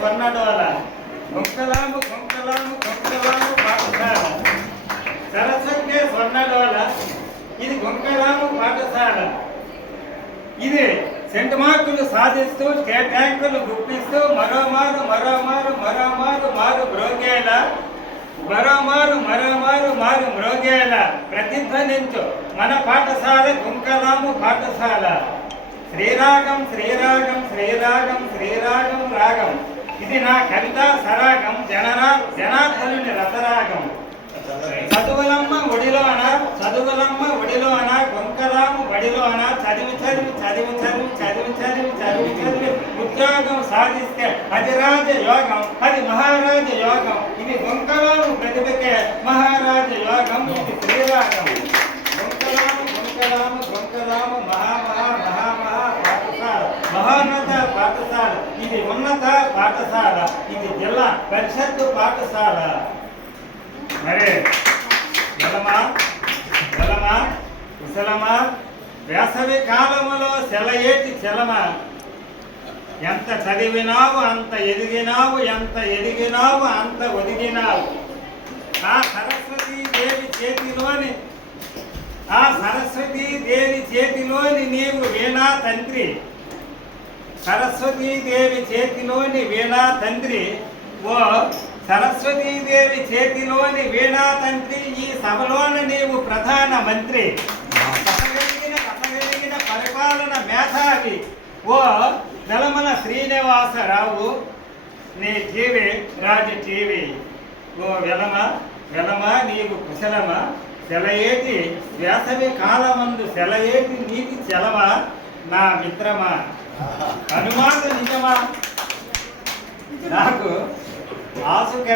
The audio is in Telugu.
స్వర్ణడోల గుంకలాము కొంకలాము కొంకలాము పాఠశాల. సరస్వతి స్వర్ణడోల ఇది కొంకలాము పాఠశాల. ఇది సెంట్ మార్కులు సాధిస్తూ స్టేట్ ట్యాంకులు గుప్పిస్తూ మరోమారు మరోమారు మరోమారు మారు మ్రోగేల మరోమారు మరోమారు మారు మ్రోగేల ప్రతిధ్వనించు మన పాఠశాల గుంకలాము పాఠశాల. శ్రీరాగం శ్రీరాగం శ్రీరాగం శ్రీరాగం రాగం. ఇది నా కవిత సరాగం జనరా జనార్దనుని రసరాగం చదువులమ్మ ఒడిలోన చదువులమ్మ ఒడిలోన గొంకరాము బడిలోన చదివి చదివి చదివి చదివి చదివి చదివి చదివి చదివి ఉద్యోగం సాధిస్తే అది రాజ యోగం అది మహారాజ యోగం ఇది గొంకరాము ప్రతిభకే మహారాజ యోగం ఇది శ్రీరాగం. గొంకరాము గొంకరాము గొంకరాము మహా మహా మహా. మహోన్నత పాఠశాల. ఇది ఉన్నత పాఠశాల. ఇది జిల్లా పరిషత్ పాఠశాల. మరి జలమా జలమా కుశలమా వేసవి కాలములో సెలయేటి చెలమా. ఎంత చదివినావు అంత ఎదిగినావు ఎంత ఎదిగినావు అంత ఒదిగినావు. ఆ సరస్వతీ దేవి చేతిలోని ఆ సరస్వతీ దేవి చేతిలోని నీవు వీణా తండ్రి. సరస్వతీదేవి చేతిలోని వీణా తండ్రి ఓ సరస్వతీదేవి చేతిలోని వీణా తండ్రి ఈ సభలోని నీవు ప్రధాన మంత్రి. కథగలిగిన కథగలిగిన పరిపాలన మేధావి. ఓ నలమల శ్రీనివాసరావు నీ టీవీ రాజు టీవీ. ఓ వెలమ వెలమ నీవు కుశలమ సెలయేటి వేసవి కాలమందు సెలయేటి నీటి చెలమా నా మిత్రమా? అనుమానం నిజమా? నాకు ఆసుక